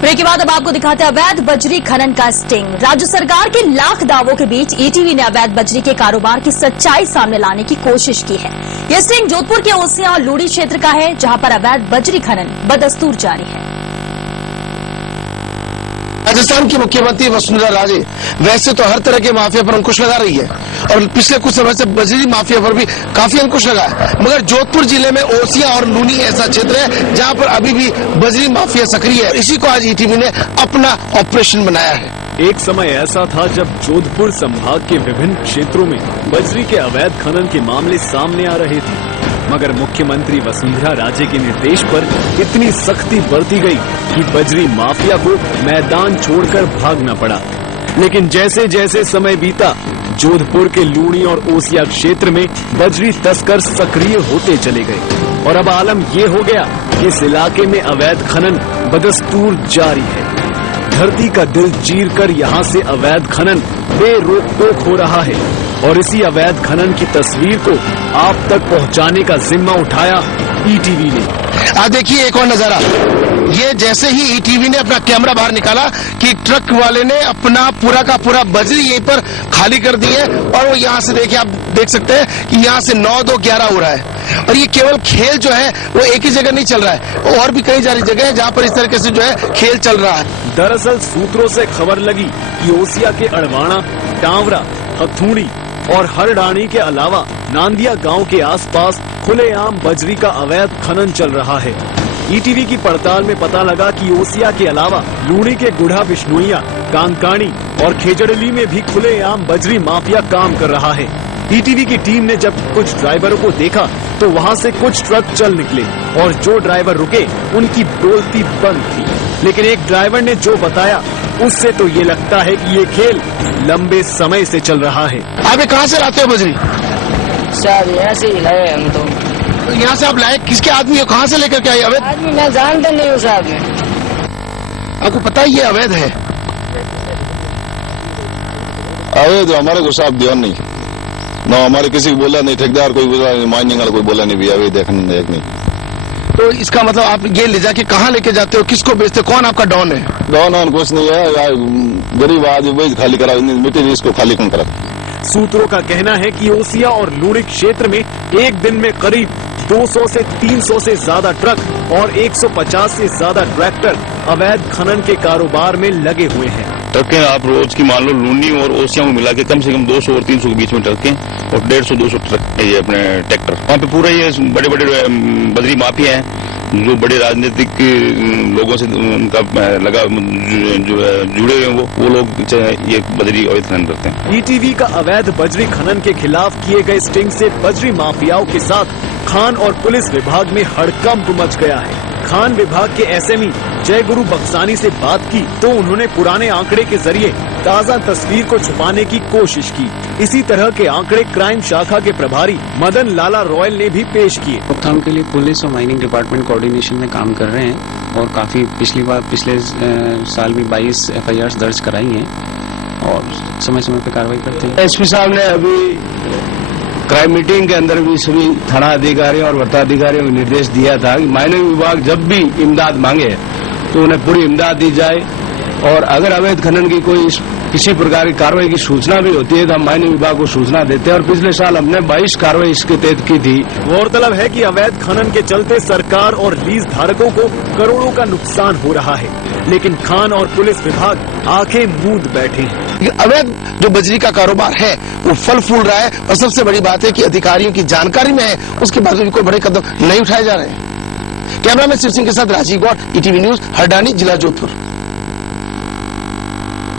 Break के बाद अब आपको दिखाते हैं अवैध बजरी खनन का स्टिंग। राज्य सरकार के लाख दावों के बीच ईटीवी ने अवैध बजरी के कारोबार की सच्चाई सामने लाने की कोशिश की है। यह स्टिंग जोधपुर के ओसियां और लूड़ी क्षेत्र का है, जहां पर अवैध बजरी खनन बदस्तूर जारी है। राजस्थान की मुख्यमंत्री वसुंधरा राजे वैसे तो हर तरह के माफिया पर अंकुश लगा रही है और पिछले कुछ समय से बजरी माफिया पर भी काफी अंकुश लगा है, मगर जोधपुर जिले में ओसियां और लूनी ऐसा क्षेत्र है जहां पर अभी भी बजरी माफिया सक्रिय है। इसी को आज ईटीवी ने अपना ऑपरेशन बनाया है। एक समय ऐसा था जब जोधपुर संभाग के विभिन्न क्षेत्रों में बजरी के अवैध खनन के मामले सामने आ रहे थे, मगर मुख्यमंत्री वसुंधरा राजे के निर्देश पर इतनी सख्ती बरती गई कि बजरी माफिया को मैदान छोड़कर भागना पड़ा। लेकिन जैसे जैसे समय बीता, जोधपुर के लूणी और ओसिया क्षेत्र में बजरी तस्कर सक्रिय होते चले गए और अब आलम ये हो गया कि इस इलाके में अवैध खनन बदस्तूर जारी है। धरती का दिल चीरकर यहाँ से अवैध खनन बेरोक टोक हो रहा है और इसी अवैध खनन की तस्वीर को आप तक पहुँचाने का जिम्मा उठाया ईटीवी ने। आज देखिए एक और नजारा, ये जैसे ही ईटीवी ने अपना कैमरा बाहर निकाला कि ट्रक वाले ने अपना पूरा का पूरा बजरी यहीं पर खाली कर दी है और वो यहाँ से देखिए, आप देख सकते हैं कि यहाँ से 9-2-11 हो रहा है और ये केवल खेल जो है वो एक ही जगह नहीं चल रहा है, और भी कई सारी जगह है जहाँ पर इस तरीके से जो है खेल चल रहा है। दरअसल सूत्रों से खबर लगी कि ओसिया के अड़वाणा, टावरा, हथूड़ी और हरडाणी के अलावा नांदिया गांव के आसपास खुलेआम बजरी का अवैध खनन चल रहा है। ईटीवी की पड़ताल में पता लगा कि ओसिया के अलावा लूणी के गुढ़ा बिश्नोइया, कांकाणी और खेजड़ली में भी खुलेआम बजरी माफिया काम कर रहा है। ईटीवी की टीम ने जब कुछ ड्राइवरों को देखा तो वहां से कुछ ट्रक चल निकले और जो ड्राइवर रुके उनकी बोलती बंद थी। लेकिन एक ड्राइवर ने जो बताया उससे तो ये लगता है कि ये खेल लंबे समय से चल रहा है। आप कहाँ से लाते हो बजरी? साहब यहाँ से ही लाए हम तो। यहाँ से आप लाए? किसके आदमी हो? कहाँ से लेकर के आए? अवैध आदमी मैं जानता नहीं हूँ साहब। आपको पता ही ये अवैध है? अवैध हमारे को साहब ध्यान नहीं ना, हमारे किसी को बोला नहीं, ठेकेदार कोई बोला नहीं, माइनिंग वाला कोई बोला नहीं भी अवैध देखने नहीं। तो इसका मतलब आप ये ले जाके कहाँ लेके जाते हो, किसको बेचते हो, कौन आपका डॉन है? डॉन ऑन कुछ नहीं है, गरीब आदमी खाली करा मिट्टी इसको खाली कौन करा। सूत्रों का कहना है कि ओसिया और लूणी क्षेत्र में एक दिन में करीब 200 से 300 से ज्यादा ट्रक और 150 से ज्यादा ट्रैक्टर अवैध खनन के कारोबार में लगे हुए हैं। ट्रकें आप रोज की मान लो लूनी और ओसिया में मिला के कम से कम 200 और 300 के बीच में ट्रकें और 150-200 ट्रक ये अपने ट्रैक्टर। वहाँ पे पूरा ये बड़े बड़े बजरी माफिया हैं जो बड़े राजनीतिक लोगों से उनका लगा जुड़े हुए हैं, वो लोग ये बजरी अवैध खनन करते हैं। ईटीवी का अवैध बजरी खनन के खिलाफ किए गए स्टिंग से बजरी माफियाओं के साथ खान और पुलिस विभाग में हड़कंप मच गया है। खान विभाग के एसएमई जय गुरु बक्सानी से बात की तो उन्होंने पुराने आंकड़े के जरिए ताज़ा तस्वीर को छुपाने की कोशिश की। इसी तरह के आंकड़े क्राइम शाखा के प्रभारी मदन लाला रॉयल ने भी पेश किए। रोकथाम के लिए पुलिस और माइनिंग डिपार्टमेंट कोऑर्डिनेशन में काम कर रहे हैं और काफी पिछले साल भी 22 FIRs दर्ज कराई हैं और समय समय पर कार्रवाई करते हैं। एसपी साहब ने अभी क्राइम मीटिंग के अंदर भी सभी थाना अधिकारियों और वृत्ताधिकारियों को निर्देश दिया था कि माइनिंग विभाग जब भी इमदाद मांगे तो उन्हें पूरी इमदाद दी जाए और अगर अवैध खनन की कोई किसी प्रकार की कार्रवाई की सूचना भी होती है तो हम माइनिंग विभाग को सूचना देते हैं और पिछले साल हमने 22 कार्रवाई इसके तहत की थी। गौरतलब है कि अवैध खनन के चलते सरकार और लीज धारकों को करोड़ों का नुकसान हो रहा है, लेकिन खान और पुलिस विभाग आंखें मूंद बैठे हैं। अवैध जो बजरी का कारोबार है वो फल फूल रहा है और सबसे बड़ी बात है कि अधिकारियों की जानकारी में है, उसके बाद भी कोई बड़े कदम नहीं उठाए जा रहे हैं। कैमरा मैन शिव सिंह के साथ राजीव गौड़, ईटीवी न्यूज, हरडानी, जिला जोधपुर।